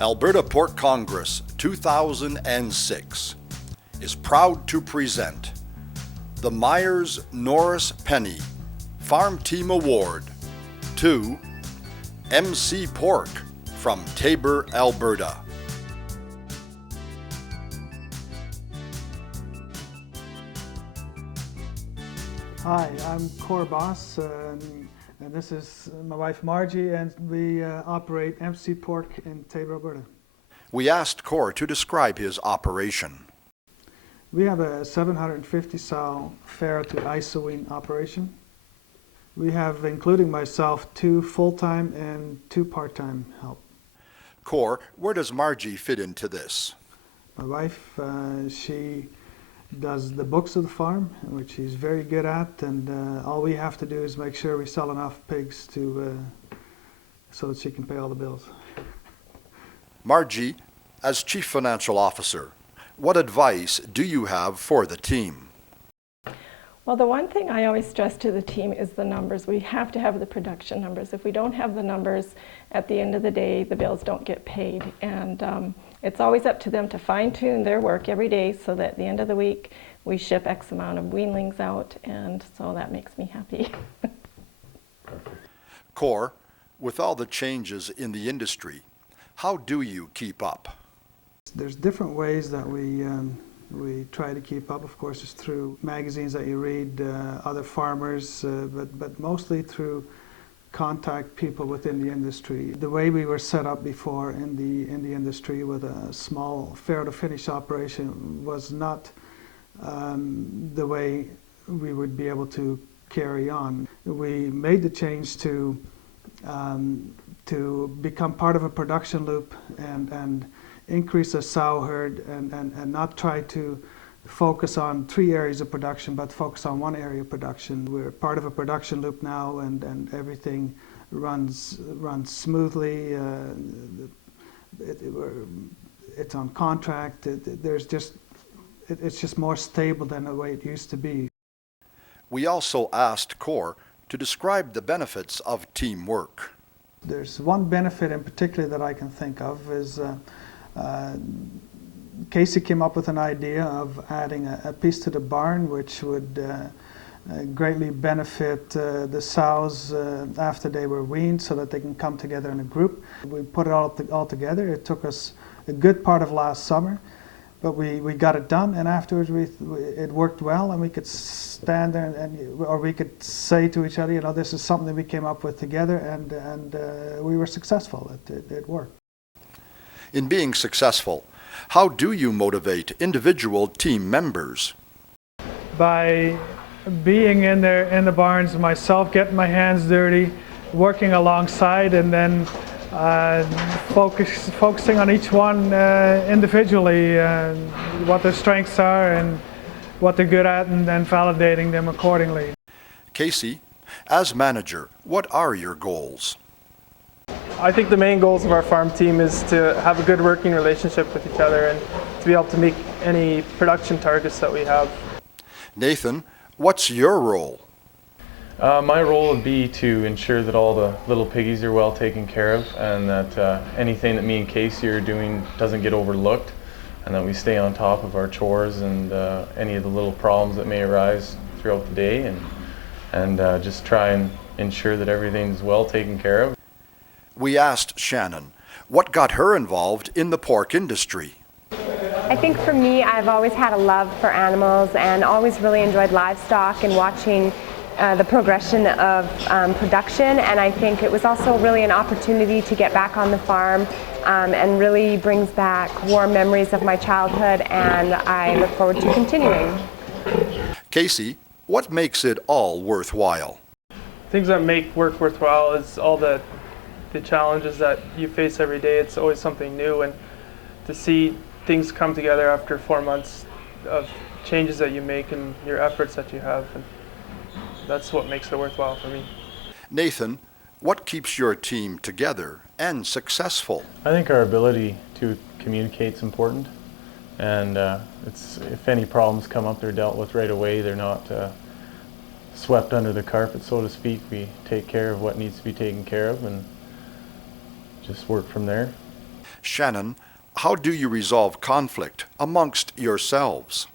Alberta Pork Congress 2006 is proud to present the Myers-Norris-Penny Farm Team Award to MC Pork from Taber, Alberta. Hi, I'm Core Boss, and this is my wife Margie, and we operate MC Pork in Taber, Alberta. We asked Core to describe his operation. We have a 750 sow farrow to iso-wean operation. We have, including myself, 2 full-time and 2 part-time help. Core, where does Margie fit into this? My wife, she does the books of the farm, which she's very good at, and all we have to do is make sure we sell enough pigs to so that she can pay all the bills. Margie, as Chief Financial Officer, what advice do you have for the team? Well, the one thing I always stress to the team is the numbers. We have to have the production numbers. If we don't have the numbers, at the end of the day, the bills don't get paid. And it's always up to them to fine-tune their work every day so that at the end of the week, we ship X amount of weanlings out, and so that makes me happy. Core, with all the changes in the industry, how do you keep up? There's different ways that we try to keep up. Of course, it's through magazines that you read, other farmers, but mostly through contact people within the industry. The way we were set up before in the industry with a small farrow to finish operation was not the way we would be able to carry on. We made the change to become part of a production loop and increase the sow herd and not try to focus on 3 areas of production, but focus on 1 area of production. We're part of a production loop now, and everything runs smoothly. It's on contract. It's just more stable than the way it used to be. We also asked Core to describe the benefits of teamwork. There's one benefit in particular that I can think of is Casey came up with an idea of adding a piece to the barn which would greatly benefit the sows after they were weaned so that they can come together in a group. We put it all together. It took us a good part of last summer, but we got it done, and afterwards it worked well, and we could stand there or we could say to each other, you know, this is something we came up with together, and we were successful. It worked. In being successful, how do you motivate individual team members? By being in the barns myself, getting my hands dirty, working alongside, and then focusing on each one individually, what their strengths are and what they're good at, and then validating them accordingly. Casey, as manager, what are your goals? I think the main goals of our farm team is to have a good working relationship with each other and to be able to meet any production targets that we have. Nathan, what's your role? My role would be to ensure that all the little piggies are well taken care of, and that anything that me and Casey are doing doesn't get overlooked, and that we stay on top of our chores and any of the little problems that may arise throughout the day, and just try and ensure that everything's well taken care of. We asked Shannon what got her involved in the pork industry. I think for me, I've always had a love for animals and always really enjoyed livestock and watching the progression of production, and I think it was also really an opportunity to get back on the farm and really brings back warm memories of my childhood, and I look forward to continuing. Casey, what makes it all worthwhile? Things that make work worthwhile is all the challenges that you face every day. It's always something new, and to see things come together after 4 months of changes that you make and your efforts that you have, and that's what makes it worthwhile for me. Nathan, what keeps your team together and successful? I think our ability to communicate is important, and if any problems come up, they're dealt with right away. They're not swept under the carpet, so to speak. We take care of what needs to be taken care of and just work from there. Shannon, how do you resolve conflict amongst yourselves?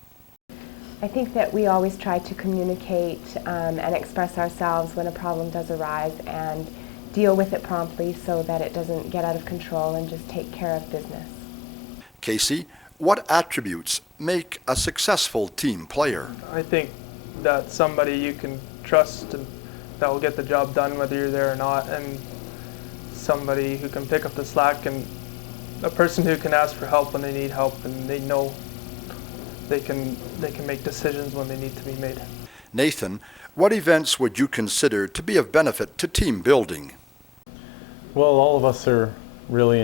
I think that we always try to communicate and express ourselves when a problem does arise and deal with it promptly so that it doesn't get out of control and just take care of business. Casey, what attributes make a successful team player? I think that somebody you can trust and that will get the job done whether you're there or not, and somebody who can pick up the slack, and a person who can ask for help when they need help and they know they can make decisions when they need to be made. Nathan, what events would you consider to be of benefit to team building? Well, all of us are really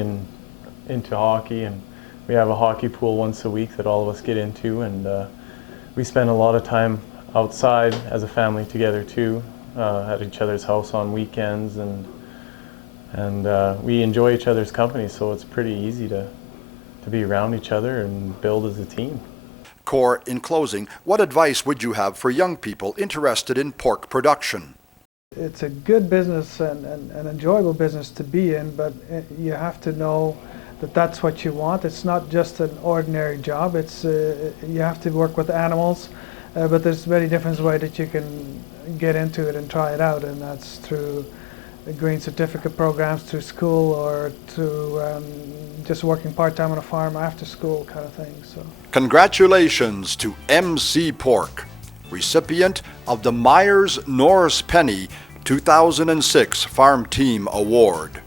into hockey, and we have a hockey pool once a week that all of us get into, and we spend a lot of time outside as a family together too, at each other's house on weekends, and we enjoy each other's company, so it's pretty easy to be around each other and build as a team. Cor, in closing, what advice would you have for young people interested in pork production? It's a good business and an enjoyable business to be in, but you have to know that that's what you want. It's not just an ordinary job. It's you have to work with animals, but there's many different ways that you can get into it and try it out, and that's through green certificate programs, through school, or through just working part-time on a farm after school kind of thing. So, Congratulations to MC Pork, recipient of the Myers Norris Penny 2006 Farm Team Award.